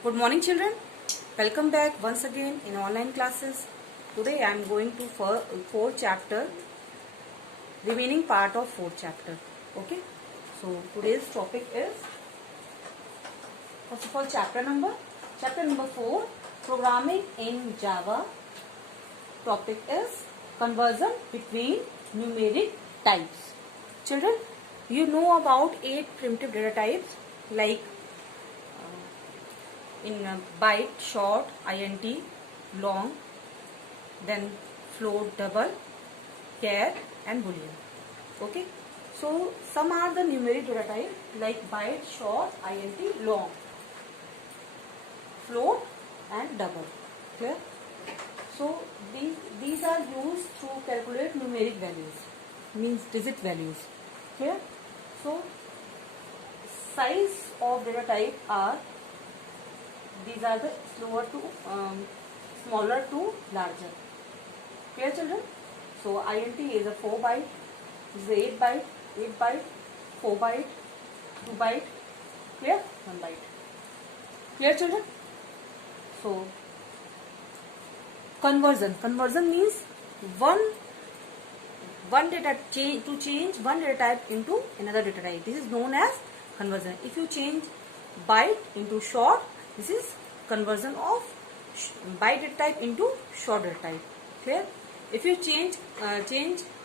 Good morning, children. Welcome back once again in online classes. Today I am going to fourth chapter, remaining part of fourth chapter. Okay. So today's topic is first of all chapter number 4, programming in Java. Topic is conversion between numeric types. Children, you know about 8 primitive data types like in byte, short, int, long, then float, double, char and boolean. Okay, so some are the numeric data type like byte, short, int, long, float and double. Clear? So these are used to calculate numeric values, means digit values. Clear? So size of data type are, these are the smaller to larger. Clear, children? So int is a 4 byte, is 8 byte, 4 byte, 2 byte. Clear? 1 byte. Clear, children? So conversion means one data change to change one data type into another data type. This is known as conversion. If you change byte into short, this is conversion of byte data type into short data type. Clear? If you change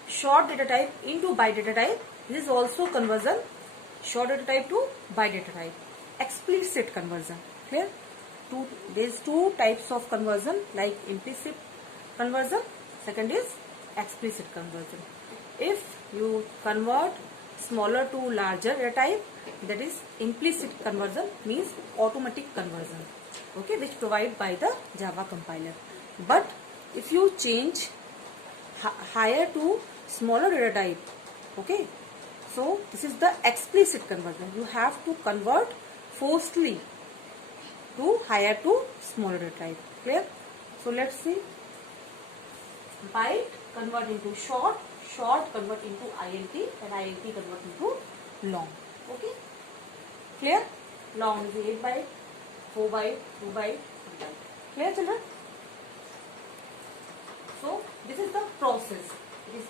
short data type into byte data type, this is also conversion, short data type to byte data type. Explicit conversion. Clear? There is two types of conversion, like implicit conversion. Second is explicit conversion. If you convert smaller to larger data type, that is implicit conversion, means automatic conversion, okay, which provided by the Java compiler. But if you change higher to smaller data type, okay, so this is the explicit conversion. You have to convert forcefully to higher to smaller data type. Clear? So let's see. Byte convert into short, short convert into int, and int convert into long. Okay? Clear? Long is 8 byte, 4 byte, 2 byte, 1 byte. Clear, children? So this is the process. It is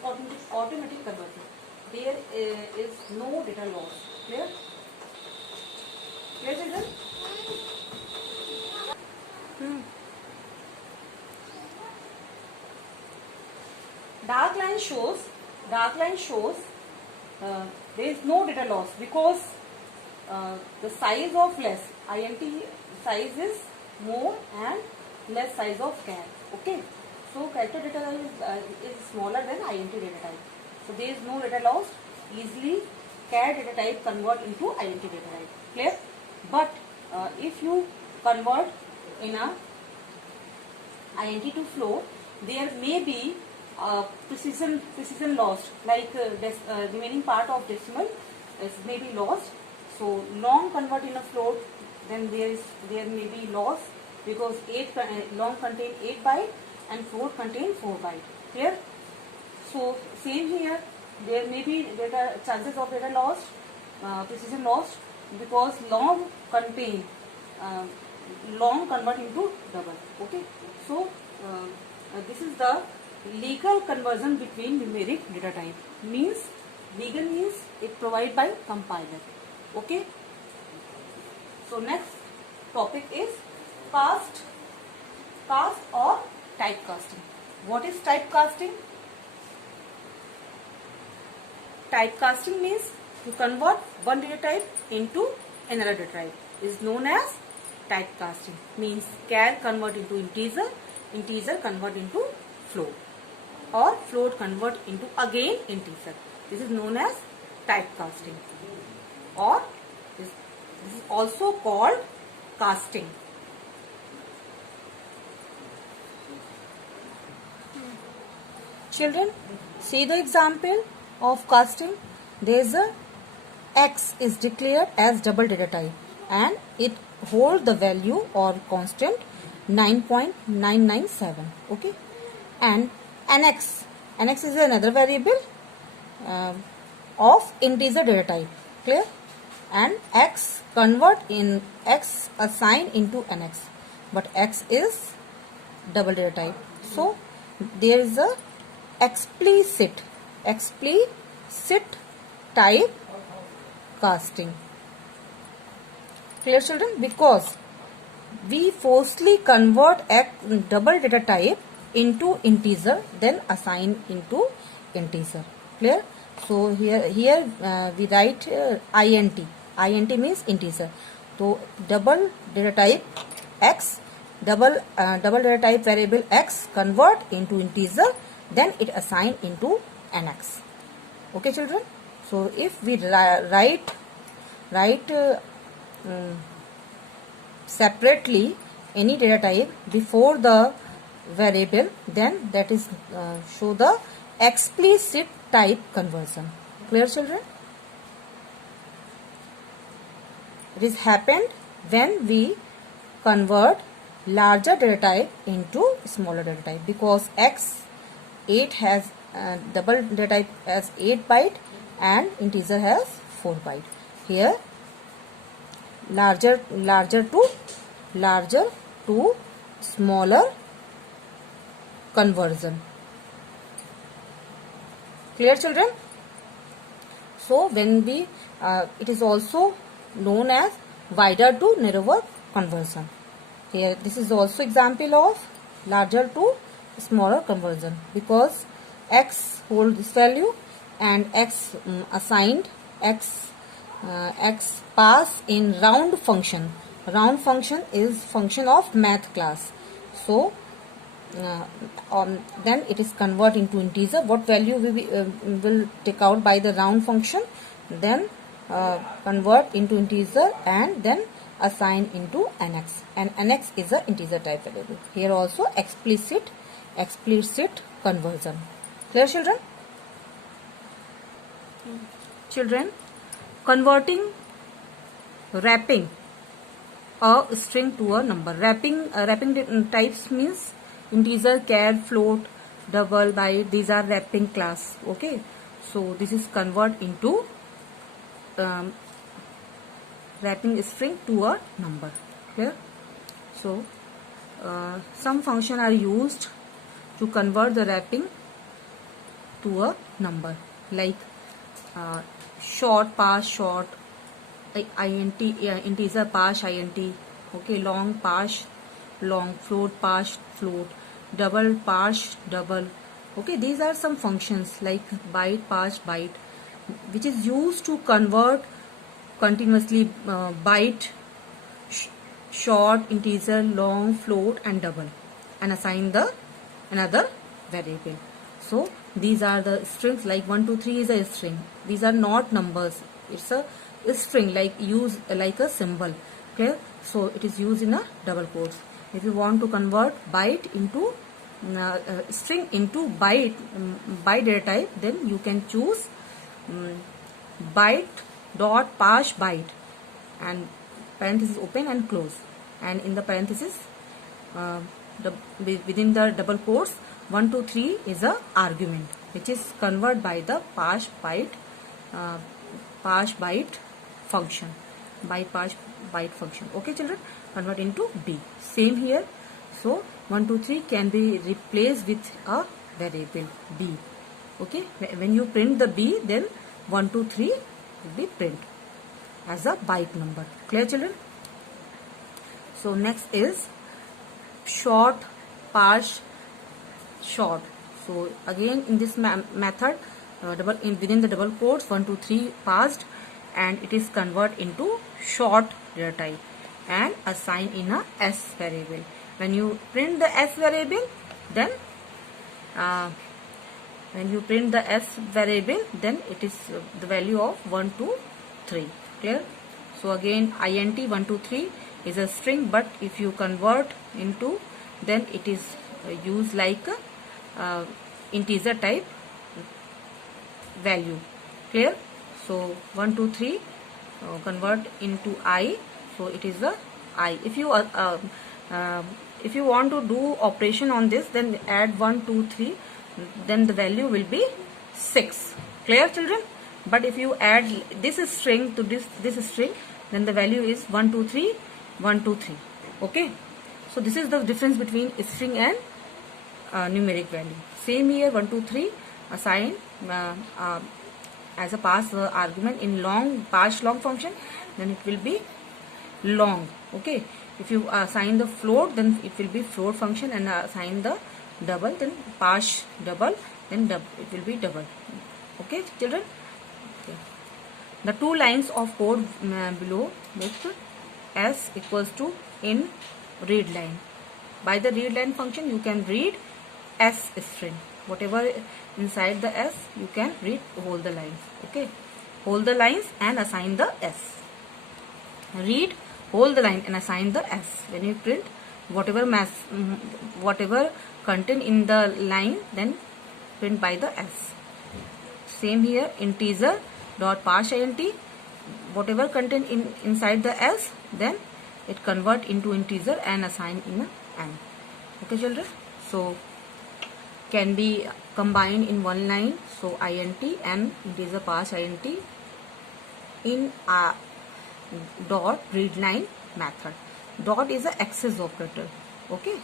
automatic conversion. There is no data loss. Clear? Clear, children? Dark line shows there is no data loss because the size of less, int size is more and less size of char. Okay, so character data type is smaller than int data type, so there is no data loss. Easily char data type convert into int data type. Clear? But if you convert in a int to float, there may be precision lost, like remaining part of decimal is may be lost. So long convert in a float, then there may be loss because long contain 8 byte and float contain 4 byte. Clear? So same here, there may be chances of data lost, precision lost, because long contain long convert into double. Okay, so this is the legal conversion between numeric data type. Means legal means it provided by compiler. Okay, so next topic is cast or typecasting. What is typecasting? Typecasting means to convert one data type into another data type, is known as typecasting. Means char convert into integer convert into float, or float convert into again integer. This is known as typecasting, or this is also called casting. Children, see the example of casting. There is a x is declared as double data type and it holds the value or constant 9.997. Okay, and nx is another variable of integer data type. Clear? and x convert in x assign into nx, but x is double data type, so there is a explicit type casting. Clear children? Because we forcefully convert double data type into integer, then assign into integer. Clear? So here we write int. Int means integer. So double data type x, double data type variable x convert into integer, then it assign into nx. Okay children? So if we write separately any data type before the variable, then that is show the explicit type conversion. Clear children? It is happened when we convert larger data type into smaller data type, because x8 has double data type as 8 byte and integer has 4 byte. Here larger to smaller conversion. Clear children? So when we it is also known as wider to narrower conversion. Here this is also example of larger to smaller conversion, because x hold this value and x assigned x pass in round function. Round function is function of math class. So then it is convert into integer. What value we will take out by the round function, then convert into integer and then assign into nx, and nx is a integer type variable. Here also explicit conversion. Clear children? Children, converting, wrapping a string to a number. Wrapping types means integer, char, float, double, byte. These are wrapping class. Okay, so this is convert into wrapping a string to a number. Clear? So some function are used to convert the wrapping to a number, like short pass short, int integer pass int, okay, long pass long, float pass float, double pass double. Okay, these are some functions like byte pass byte, which is used to convert continuously byte, short, integer, long, float and double, and assign the another variable. So these are the strings, like 1 2 3 is a string. These are not numbers, it's a string, like use like a symbol. Okay, so it is used in a double quotes. If you want to convert byte into string into byte data type, then you can choose byte dot pass byte, and parenthesis open and close, and in the parenthesis within the double quotes 1 2 3 is a argument, which is converted by the pass byte function, by pass byte function. Okay children, convert into b. Same here. So 1 2 3 can be replaced with a variable b. Okay, when you print the b, then 1 2 3 will be print as a byte number. Clear children? So next is short pass short. So again in this method, within the double quotes 1 2 3 passed, and it is convert into short data type and assign in a s variable. When you print the s variable, then it is the value of 1 2 3. Clear? So again int 1 2 3 is a string, but if you convert into, then it is used like integer type value. Clear? So 1 2 3 convert into I, so it is a I. If you want to do operation on this, then add 1 2 3, then the value will be 6. Clear children? but if you add this string to this string, then the value is 1 2 3 1 2 3. Okay, so this is the difference between string and numeric value. Same here, 1 2 3 assign as a pass argument in parse long function, then it will be long. Okay, if you assign the float, then it will be float function, and assign the double, then parse double, then it will be double. Okay children. Okay. The two lines of code below with s equals to in read line. By the read line function you can read s string, whatever inside the s you can read hold the lines. Okay, hold the lines and assign the s. Read, hold the line and assign the s. When you print whatever content in the line, then print by the s. Same here, integer dot parse int, whatever content inside the s, then it convert into integer and assign in a n. Okay children, so can be combined in one line. So int and integer parse int in a dot read line method. Dot is a access operator. Okay,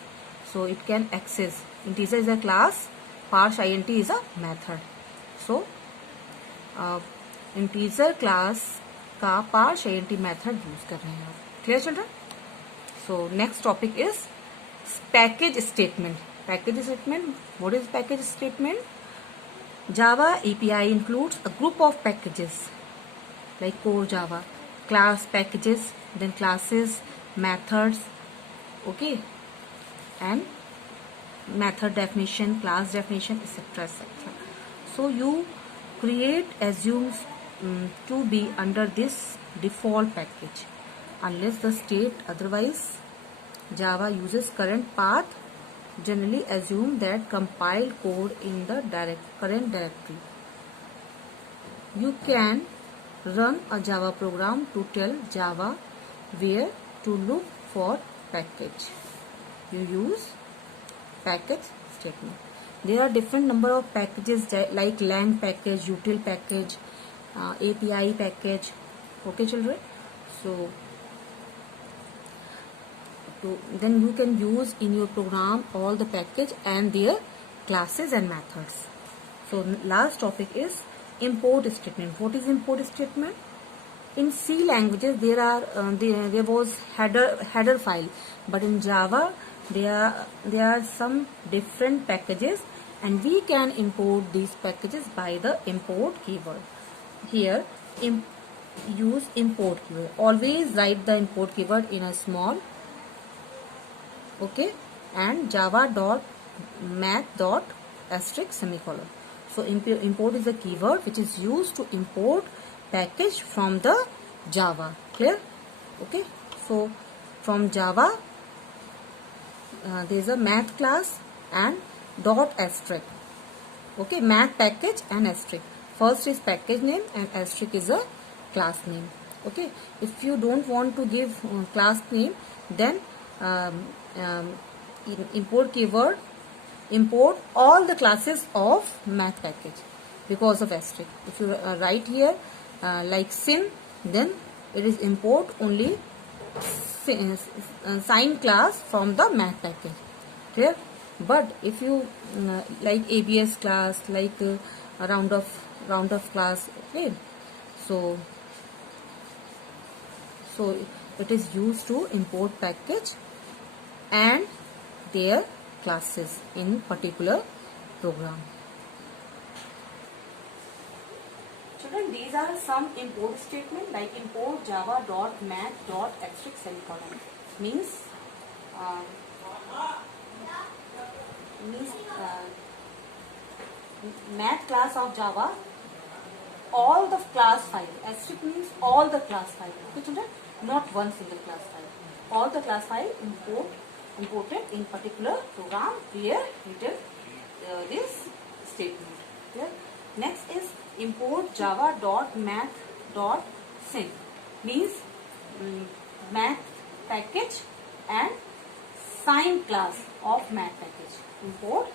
so it can access. Integer is a class, parse int is a method. So integer class का parse int method use कर रहे हैं आप. Clear children? So next topic is package statement. Package statement. What is package statement? Java API includes a group of packages like core Java, class packages, then classes, methods. Okay, and method definition, class definition, etc., etc. So you create assumes to be under this default package unless the state otherwise. Java uses current path, generally assume that compiled code in the current directory. You can run a Java program to tell Java where to look for package. You use package statement. There are different number of packages like lang package, util package, API package. Okay children, so then you can use in your program all the package and their classes and methods. So last topic is import statement. What is import statement? In C languages there was header file, but in Java there are some different packages, and we can import these packages by the import keyword. Here use import keyword. Always write the import keyword in a small. Okay, and java dot math dot asterisk semicolon. So import is a keyword which is used to import package from the Java. Clear? Okay, so from Java there is a math class and dot asterisk. Okay, math package and asterisk. First is package name and asterisk is a class name. Okay, if you don't want to give class name, then import keyword import all the classes of math package because of asterisk. If you write here like sim, then it is import only sign class from the math package. Clear? But if you like ABS class, like round of class, okay, so it is used to import package and their classes in particular program. Children, these are some import statement like import java dot math dot asterisk semicolon means math class of Java, all the class file. Asterisk means all the class file. Okay children, not one single class file. All the class file imported in particular program where written this statement. Okay? Next is import java dot math dot sim means math package and sign class of math package import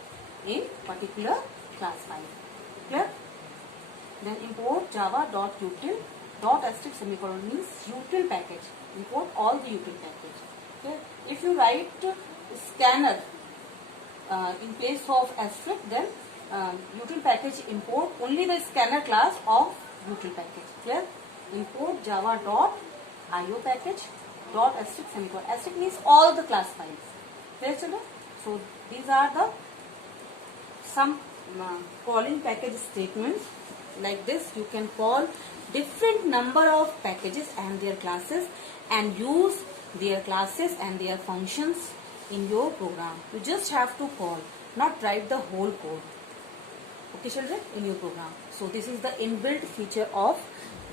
in particular class file. Clear? Then import java.util dot asterisk semicolon means util package. Import all the util package. Okay. If you write scanner in place of asterisk, then util package import only the scanner class of util package. Clear? Import java.io package dot asterisk semicolon. Asterisk means all the class files. Clear, children? So these are the some calling package statements. Like this, you can call different number of packages and their classes and use their classes and their functions in your program. You just have to call, not write the whole code. Okay, children, in your program. So this is the inbuilt feature of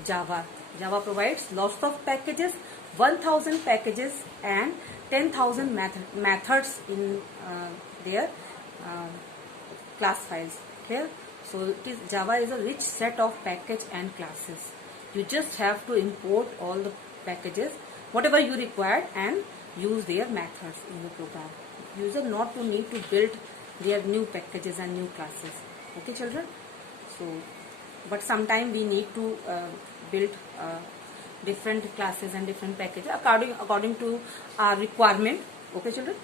Java. Java provides lots of packages, 1000 packages and 10,000 methods in their class files. Clear? So Java is a rich set of package and classes. You just have to import all the packages, whatever you require, and use their methods in your program. User not to need to build their new packages and new classes. Okay, children? So, but sometime we need to build different classes and different packages according to our requirement. Okay, children?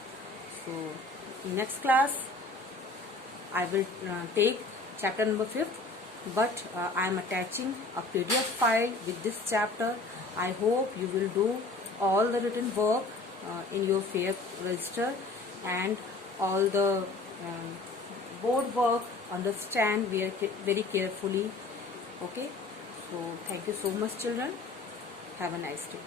So, in next class, I will take chapter number 5th, but I am attaching a PDF file with this chapter. I hope you will do all the written work in your FAIR register and all the board work, understand very carefully. Okay, so thank you so much, children. Have a nice day.